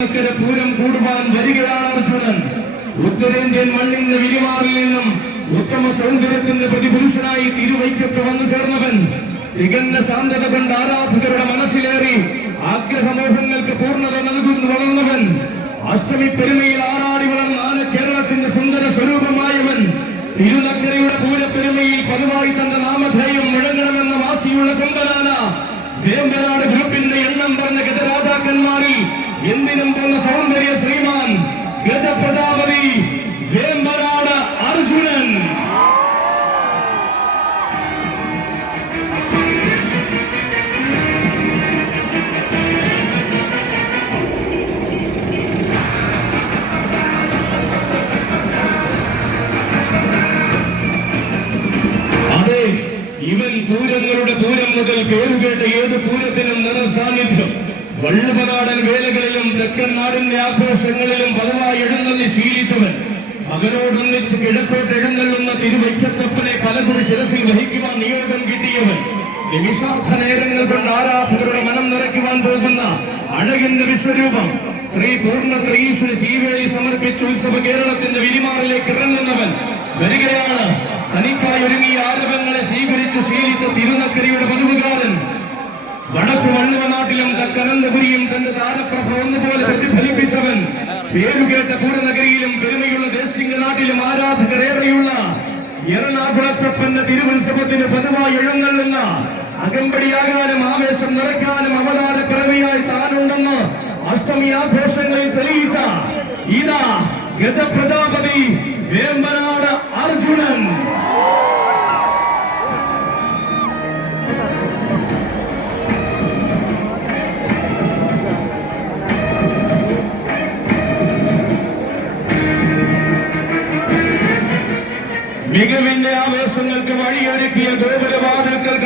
പൂരം കൂടുവാൻ വരികയാണ് അർജുനൻ. ഉത്തരേന്ത്യൻ മണ്ണിന്റെ വിരിമാറിൽ നിന്നും ഉത്തമ സൗന്ദര്യത്തിന്റെ പ്രതിപുരുഷനായി തിരുവൈക്കത്ത് വന്നു ചേർന്നവൻ തികഞ്ഞ ശാന്തത കൊണ്ട് ആരാധകരുടെ മനസ്സിലേറി ആഗ്രഹമോഹങ്ങൾക്ക് പൂർണ്ണത നൽകുന്നു വളർന്നവൻ. അഷ്ടമി പെരുമയിൽ ആറാടി വളർന്ന കേരളത്തിന്റെ സുന്ദര സ്വരൂപമായവൻ തിരുനക്കരയുടെ പൂരപ്പെരുമയിൽ പതിവായി തന്റെ നാമധേയം മുഴങ്ങണമെന്ന വാശിയുള്ള കൊമ്പനാന വേമ്പനാട് ഗ്രൂപ്പിന്റെ എണ്ണം പറഞ്ഞ ഗജരാജാക്കന്മാരിൽ എന്തിനും പോന്ന സൗന്ദര്യ ശ്രീമാൻ ഗജപ്രജാപതി വേമ്പനാട് അർജുനൻ. അതെ, ഇവൻ പൂരങ്ങളുടെ പൂരം മുതൽ പേരുകേട്ട ഏത് പൂരത്തിനും നിറ സാന്നിധ്യം. വള്ളുവനാടൻ വേലകളിലും തെക്കൻ നാടിന്റെ ആഘോഷങ്ങളിലും പതിവായി എഴുന്നള്ളി ശീലിച്ചവൻ. മകനോടൊന്നിച്ച് കിഴക്കോട്ട് എഴുന്നള്ളുന്ന തിരുവൈക്കത്തപ്പനെ കലകുടി ശിരസിൽ വഹിക്കുവാൻ നിയോഗം കിട്ടിയവൻ. നിമിഷാർത്ഥ നേരങ്ങൾ കൊണ്ട് ആരാധകരുടെ മനം നിറയ്ക്കുവാൻ പോകുന്ന അഴകിന്റെ വിശ്വരൂപം ശ്രീ പൂർണ്ണ ത്രീശ്വരി ശീവേലി സമർപ്പിച്ച ഉത്സവ കേരളത്തിന്റെ വിരിമാറിലേക്ക് ഇറങ്ങുന്നവൻ വരികയാണ്. തനിക്കായി ഒരുങ്ങിയ ആരവങ്ങളെ സ്വീകരിച്ച് ശീലിച്ച തിരുനക്കരയുടെ പതിവുകാരൻ. വടക്കു വള്ളുവനാട്ടിലും തെക്കനന്തപുരിയും തന്റെ താരപ്രഭ ഒന്നുപോലെ പ്രതിഫലിപ്പിച്ചവൻ. പേരുകേട്ട പൂരനഗരിയിലും പെരുമയുള്ള ദേശിംഗ നാട്ടിലും ആരാധകരേറെയുള്ള എറണാകുളത്തപ്പന്റെ തിരുവുത്സവത്തിന് പതിവായി എഴുന്നള്ളുന്ന അകമ്പടിയാകാനും ആവേശം നിറയ്ക്കാനും അവതാര പിറവിയായി താനുണ്ടെന്ന് അഷ്ടമി ആഘോഷങ്ങളിൽ തെളിയിച്ച ഇതാ ഗജപ്രജാപതി വേമ്പനാട് അർജുനൻ. മികവിന്റെ ആവേശങ്ങൾക്ക് വഴിയൊരുക്കിയ ഗോപുരവാതിൽക്കൽ